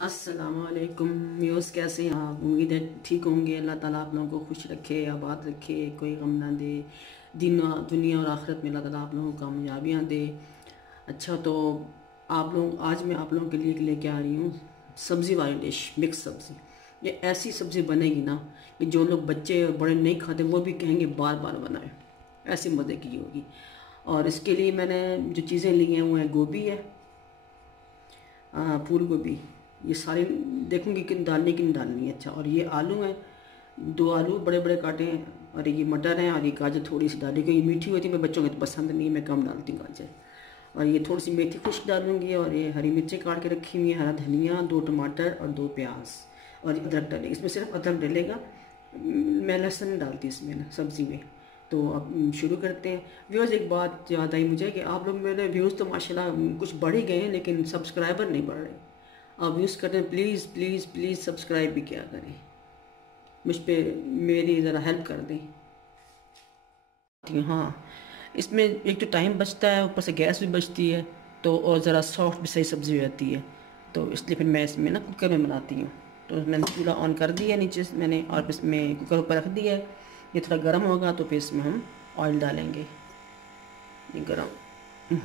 अस्सलामुअलैकुम व्यूअर्स, कैसे हैं आप? उम्मीद है ठीक होंगे। अल्लाह ताला आप लोगों को खुश रखे, आबाद रखे, कोई गम ना दे। दुनिया और आखिरत में अल्लाह ताला आप लोगों को कामयाबियाँ दे। अच्छा, तो आप लोग आज मैं आप लोगों के लिए लेके आ रही हूँ सब्ज़ी वाली डिश, मिक्स सब्ज़ी। ये ऐसी सब्ज़ी बनेगी ना कि जो लोग बच्चे और बड़े नहीं खाते वो भी कहेंगे बार बार बनाएं, ऐसी मज़े की होगी। और इसके लिए मैंने जो चीज़ें ली हैं वो है गोभी है, फूल गोभी, ये सारी देखूंगी किन डालनी किन डालनी है। अच्छा, और ये आलू हैं, 2 आलू बड़े बड़े काटे हैं, और ये मटर हैं, और ये गाजर थोड़ी सी डाली, क्योंकि मीठी होती है, मैं बच्चों को तो पसंद नहीं है, मैं कम डालती हूँ गाजर। और ये थोड़ी सी मेथी खुश्क डालूंगी, और ये हरी मिर्चें काट के रखी हुई है, हरा धनिया, 2 टमाटर और 2 प्याज, और अदरक डालेंगे। इसमें सिर्फ अदरक डलेगा, मैं लहसुन नहीं डालती इसमें ना सब्ज़ी में। तो अब शुरू करते हैं। व्यूअर्स, एक बात याद आई मुझे कि आप लोग, मेरे व्यूज़ तो माशाल्लाह कुछ बढ़ ही गए हैं, लेकिन सब्सक्राइबर नहीं बढ़ रहे। आप व्यूज़ करते हैं, प्लीज़ प्लीज़ प्लीज़ सब्सक्राइब भी किया करें, मुझ पर मेरी ज़रा हेल्प कर दें। हाँ, इसमें एक तो टाइम बचता है, ऊपर से गैस भी बचती है, तो और ज़रा सॉफ्ट भी सही सब्ज़ी हो जाती है। तो इसलिए फिर मैं इसमें ना कुकर में बनाती हूँ। तो मैंने चूल्हा ऑन कर दिया है नीचे से मैंने, और इसमें कुकर ऊपर रख दिया है। ये थोड़ा गर्म होगा तो फिर इसमें हम ऑयल डालेंगे। ये गर्म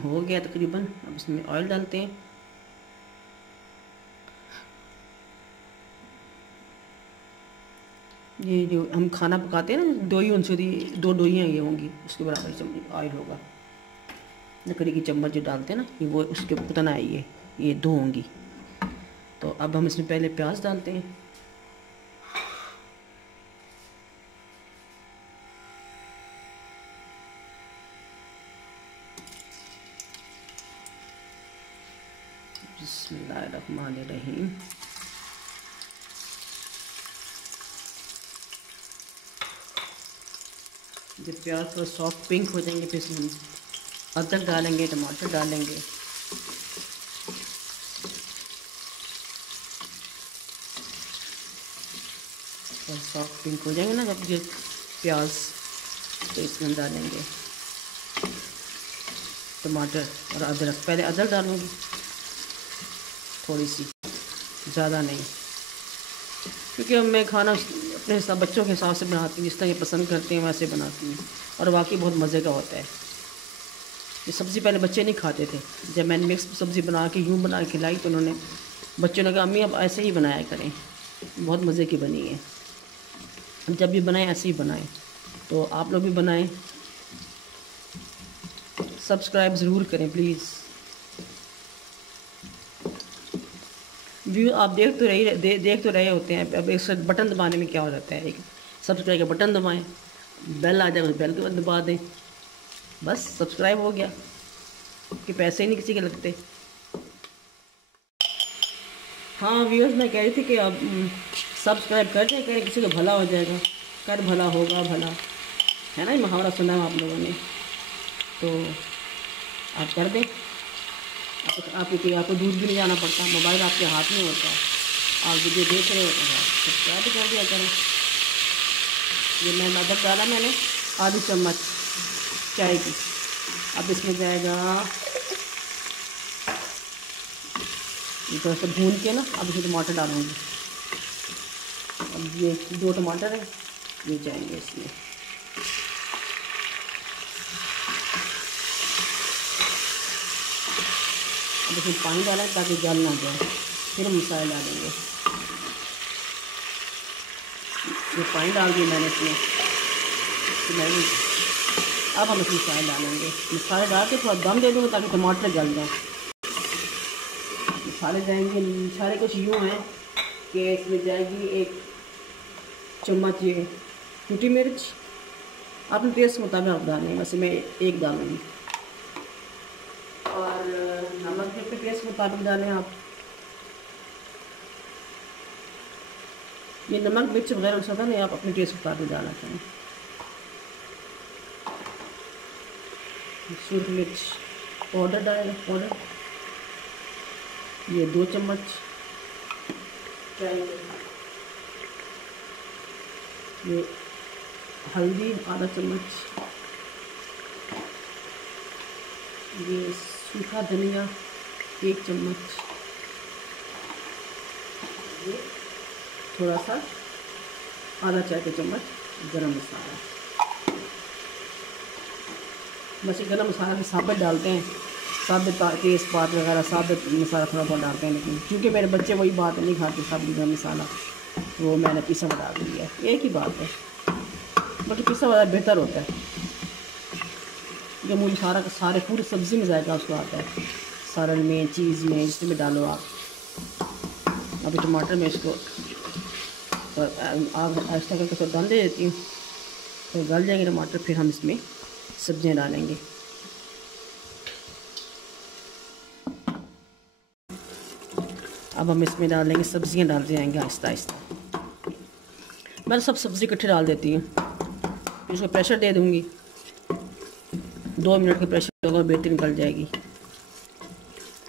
हो गया तकरीबन, अब इसमें ऑयल डालते हैं। ये जो हम खाना पकाते हैं ना, दोई उनसे 2 डोइयाँ ये होंगी, उसके बराबर चम्मच ऑयल होगा। लकड़ी की चम्मच जो डालते हैं ना, ये वो उसके उतना है, ये 2 होंगी। तो अब हम इसमें पहले प्याज डालते हैं। बिस्मिल्लाहिर्रहमानिर्रहीम। जब प्याज थोड़ा सॉफ्ट पिंक हो जाएंगे फिर इसमें अदरक डालेंगे, टमाटर डालेंगे। और सॉफ्ट पिंक हो जाएंगे ना जब ये प्याज, तो इसमें हम डालेंगे टमाटर और अदरक। पहले अदरक डालूंगी थोड़ी सी, ज़्यादा नहीं, क्योंकि अब मैं खाना अपने हिसाब बच्चों के हिसाब से बनाती हूँ, जिस तरह ये पसंद करते हैं वैसे बनाती हूँ, और वाकई बहुत मज़े का होता है। ये सब्ज़ी पहले बच्चे नहीं खाते थे, जब मैंने मिक्स सब्ज़ी बना के यूँ बना के खिलाई तो उन्होंने, बच्चों ने कहा अम्मी अब ऐसे ही बनाया करें, बहुत मज़े की बनी है। जब भी बनाएं ऐसे ही बनाएं, तो आप लोग भी बनाएं। सब्सक्राइब ज़रूर करें प्लीज़। व्यू आप देख तो रहे होते हैं। अब इस बटन दबाने में क्या हो जाता है, एक सब्सक्राइब का बटन दबाएं, बेल आ जाए, उस बेल को दबा दें, बस सब्सक्राइब हो गया, कि पैसे ही नहीं किसी के लगते। हाँ व्यूअर्स, मैं कह रही थी कि आप सब्सक्राइब कर दें, कह रहे किसी को भला हो जाएगा, कर भला होगा भला, है ना, ये मुहावरा सुना है आप लोगों ने, तो आप कर दें। आपको दूर भी नहीं जाना पड़ता, मोबाइल आपके हाथ में होता है, आप वीडियो देख रहे होते हैं, सब्सक्राइब भी कर दिया करें। ये मैं अदरक डाला मैंने, आधी चम्मच चाय की। अब इसमें जाएगा ये थोड़ा सा भून के ना, अब इसमें टमाटर डालूँगी। अब ये 2 टमाटर हैं, ये जाएंगे इसमें। अब इसमें पानी डालें ताकि जल ना जाए, फिर हम मसाले डालेंगे। ये पानी डाल दिया मैंने इसमें, अब हम इसमें मसाले डालेंगे। मसाले डाल के थोड़ा दम दे दूँगा ताकि टमाटर जल जाए। मसाले जाएंगे, मसाले कुछ यूँ हैं कि इसमें जाएगी 1 चम्मच ये सूखी मिर्च, अपने टेस्ट के मुताबिक आप डालें, वैसे मैं 1 डालूँगी। और नमक भी अपने टेस्ट के मुताबिक डालें आप। ये नमक मिर्च वगैरह सब है, आप अपने टेस्ट के मुताबिक डालना चाहें। सूखी मिर्च पाउडर डालें, पाउडर ये 2 चम्मच चाहिए। ये हल्दी आधा चम्मच, ये सूखा धनिया 1 चम्मच, ये थोड़ा सा आधा चाय का चम्मच गरम मसाला। वैसे गरम मसाला भी साबित डालते हैं, साबित तेज़पात वगैरह साबित मसाला थोड़ा बहुत डालते हैं, लेकिन क्योंकि मेरे बच्चे वही बात नहीं खाते साबित गरम मसाला, वो मैंने पिसा हुआ डाल दिया है। एक ही बात है, बाकी पिसा हुआ बेहतर होता है। जो मुझे सारे पूरी सब्ज़ी में जाएगा उसको आता है, सालन में, चीज़ में, जिसमें डालो आप। अभी टमाटर में इसको आग ऐसा करके तो डाल दे देती हूँ, तो गल जाएंगे टमाटर, फिर हम इसमें सब्जियाँ डालेंगे। अब हम इसमें डालेंगे, सब्जियाँ डालते जाएंगे आहिस्ता आहिस्ता। मैं सब सब्ज़ी इकट्ठे डाल देती हूँ, फिर उसको प्रेशर दे दूँगी, 2 मिनट के प्रेशर होगा, बेहतरीन गल जाएगी।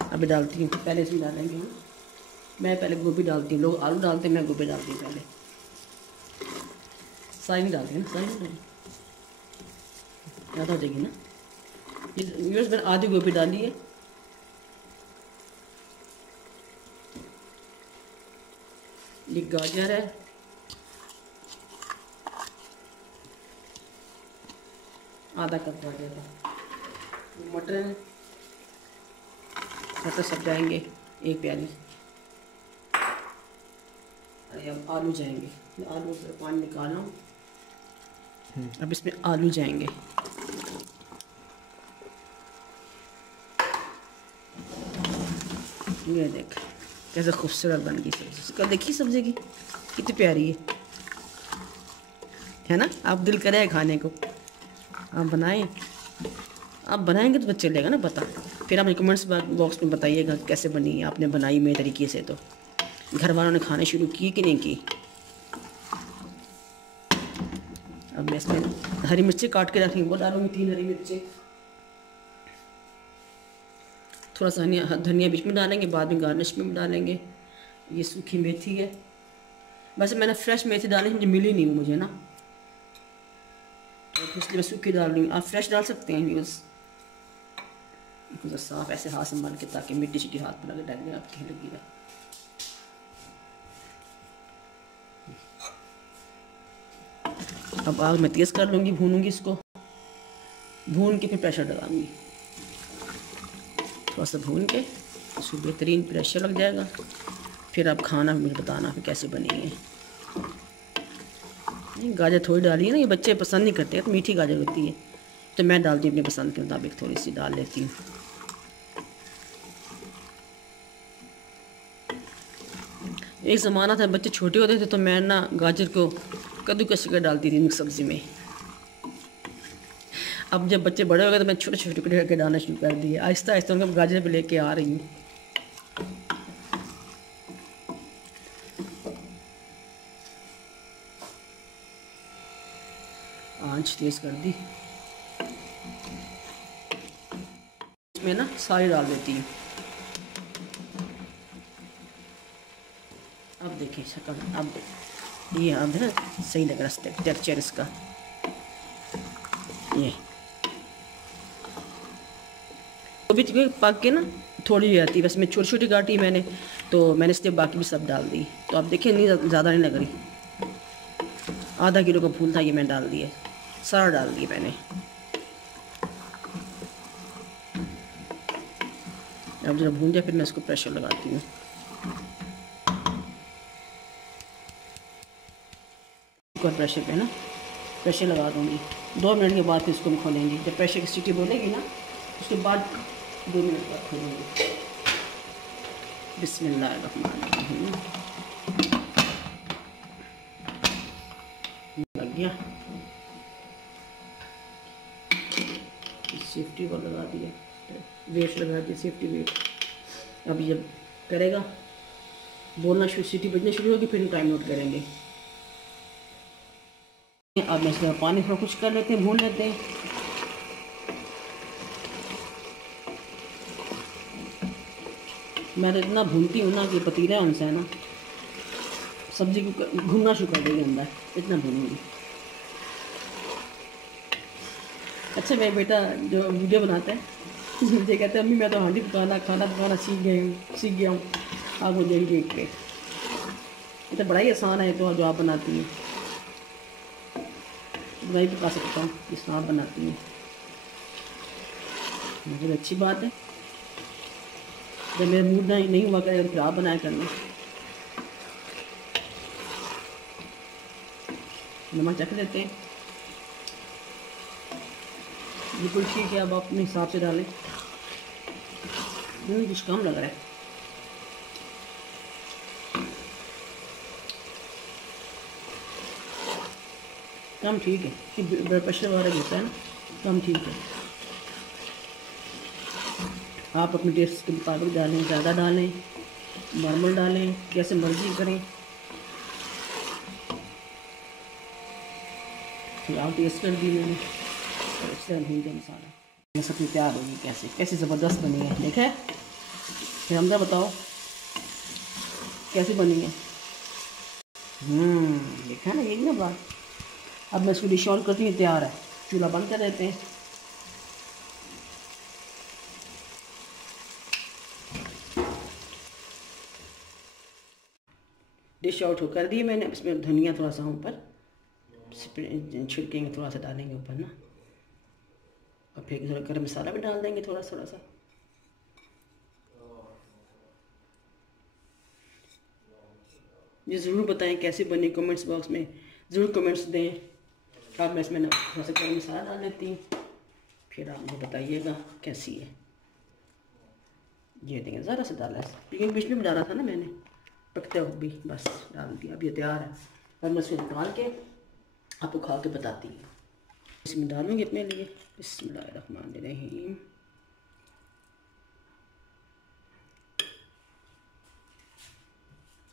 अभी डालती हूँ, पहले इसमें डालेंगे हम, मैं पहले गोभी डालती हूँ, लोग आलू डालते हैं, मैं गोभी डालती हूँ पहले। सारी नहीं डालती है ना, सारी नहीं डाली, ज़्यादा हो जाएगी ना। ये मैंने आधी गोभी डाली है, ये गाजर है, आधा कप गाजर है, मटर सब जाएंगे 1 प्याली। अब आलू जाएंगे, आलू से पानी निकालना। अब इसमें आलू जाएंगे, ये देख कैसे खूबसूरत बन गई सब्जी। कल देखी सब्जी की कितनी प्यारी है ना। आप दिल करे है खाने को, आप बनाएं, आप बनाएंगे तो चलेगा ना पता। फिर आप कमेंट्स बॉक्स में बताइएगा कैसे बनी, आपने बनाई मेरे तरीके से, तो घर वालों ने खाने शुरू की कि नहीं की। अब मैं इसमें हरी मिर्ची काट के रखी, वो डालूंगी 3 हरी मिर्ची, थोड़ा सा धनिया बीच में डालेंगे, बाद में गार्निश में डालेंगे। ये सूखी मेथी है, वैसे मैंने फ्रेश मेथी डाली, मुझे मिली नहीं मुझे ना, तो इसलिए मैं सूखी डाल रही हूँ। आप फ्रेश डाल सकते हैं यूज़, साफ ऐसे हाथ से मल के, ताकि मिट्टी चिट्टी हाथ पर लगे डालने आपकी लगी रहे। अब आग मैं तेज़ कर लूँगी, भूनूंगी इसको, भून के फिर प्रेशर लगाऊंगी। थोड़ा सा भून के उसको बेहतरीन प्रेशर लग जाएगा, फिर आप खाना मुझे बताना फिर कैसे बनी है। गाजर थोड़ी डाली है ना, ये बच्चे पसंद नहीं करते, तो मीठी गाजर होती है, तो मैं डालती हूँ अपने पसंद के मुताबिक, थोड़ी सी डाल लेती हूँ। एक ज़माना था बच्चे छोटे होते थे तो मैं ना गाजर को कद्दूकस कर डालती थी मिक्स सब्ज़ी में। अब जब बच्चे बड़े हो गए तो मैं छोटे छोटे टुकड़े करके डालना शुरू कर दिए, आहिस्ता आहिस्ता उनको गाजर पे लेके आ रही हूँ। आंच तेज़ कर दी, इसमें ना सारी डाल देती हूँ। अब देखिए शक्ल, अब ये अब है ना सही लग रहा है टेक्सचर इसका। ये गोभी पक के ना थोड़ी रहती, बस मैं छोटी छोटी काटी मैंने, तो मैंने इसलिए बाकी भी सब डाल दी। तो आप देखिए नहीं ज़्यादा नहीं लग रही, आधा किलो का फूल था ये मैं डाल दिए, सारा डाल दिए मैंने। अब जब भून जाए फिर मैं इसको प्रेशर लगाती हूँ। कुकर प्रेशर पे ना प्रेशर लगा दूँगी, 2 मिनट के बाद फिर इसको हम खोलेंगे। जब प्रेशर की सीटी बोलेगी ना उसके बाद 2 मिनट बाद खोलेंगे। बिस्मिल्लाहिर्रहमानिर्रहीम। लग गया, सेफ्टी को लगा दिया, वेट लगा दिया, सेफ्टी वेट। अभी जब करेगा बोलना शुरू, सीटी बजने शुरू होगी, फिर टाइम नोट करेंगे। अब मैं इसका पानी थोड़ा कुछ कर लेते हैं, भून लेते हैं। मैं तो इतना भूनती हूँ ना कि पतीला उनसे है ना सब्जी को भूनना शुरू कर देगी अंदर, इतना भूनूंगी। अच्छा मेरा बेटा जो वीडियो बनाता है मुझे कहते हैं अम्मी मैं तो हांडी पकाना खाना पकाना सीख गया हूँ, आप मुझे ही देख के। ये तो बड़ा ही आसान है तो जो आप बनाती हैं, मैं ही बता सकता हूँ किस तरह आप बनाती हैं। बहुत अच्छी बात है। जब मेरा मूड नहीं हुआ करे फिर आप बनाया करना। नमक चख लेते हैं, बिल्कुल ठीक है। अब आप अपने हिसाब से डालें। कुछ कम लग रहा है। कम ठीक है कि ब्लड प्रेशर वगैरह होता है ना, कम ठीक है। आप अपने टेस्ट के मुताबिक डालें, ज़्यादा डालें, नॉर्मल डालें, जैसे मर्ज़ी करें। फिर आप टेस्ट कर दी मैंने, इससे नहीं दे मसाला। ये सब तैयार होगी कैसे कैसे ज़बरदस्त बनी है, देखे। फिर हमजा बताओ कैसी बनी है। देखा ना, यही ना बात। अब मैं इसको डिश आउट करती हूँ, तैयार है। चूल्हा बंद कर देते हैं। डिश आउट हो कर दी मैंने। इसमें धनिया थोड़ा सा ऊपर छिड़केंगे, थोड़ा सा डालेंगे ऊपर ना, और फिर थोड़ा गरम मसाला भी डाल देंगे थोड़ा सा। ये ज़रूर बताएं कैसी बनी, कमेंट्स बॉक्स में ज़रूर कमेंट्स दें। अब मैं इसमें थोड़ा सा गरम मसाला डाल देती हूँ, फिर आप मुझे बताइएगा कैसी है। ये देंगे ज़रा सा डाला, क्योंकि बीच में डाला था ना मैंने, पकते हुए भी बस डाल दिया। अब ये तैयार है। अब मैं इसमें निकाल के आपको खा के बताती हूँ। इसमें डालूँगी अपने लिए। बिस्मिल्लाहिर्रहमानिर्रहीम।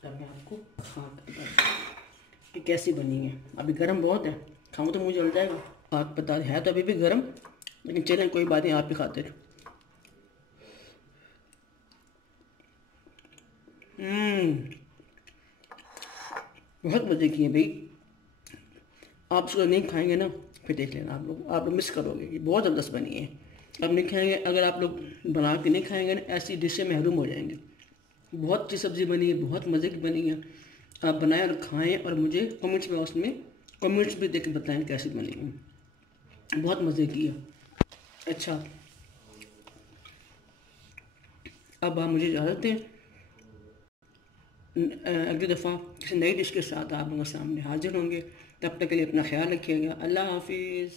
अब मैं आपको खा के कि कैसी बनी है। अभी गर्म बहुत है, खाऊँ तो मुझे जल जाएगा। खा के बता है तो अभी भी गर्म, लेकिन चलें कोई बात नहीं, आप भी खाते रहो। बहुत मज़े की है भाई। आप उसको नहीं खाएंगे ना, फिर देख लेना आप लोग मिस करोगे। ये बहुत ज़बरदस्त बनी है। आप नहीं खाएंगे, अगर आप लोग बना के नहीं खाएंगे ना, ऐसी डिश से महरूम हो जाएंगे। बहुत अच्छी सब्ज़ी बनी है, बहुत मज़े की बनी है। आप बनाएं और खाएं, और मुझे कमेंट्स बॉक्स में कमेंट्स भी देख के बताएं कैसी बनी है। बहुत मज़े की है। अच्छा, अब आप मुझे इजाज़त दें। अगली दफ़ा किसी नई डिश के साथ आप लोगों के सामने हाजिर होंगे। तब तक के लिए अपना ख्याल रखिएगा। अल्लाह हाफिज़।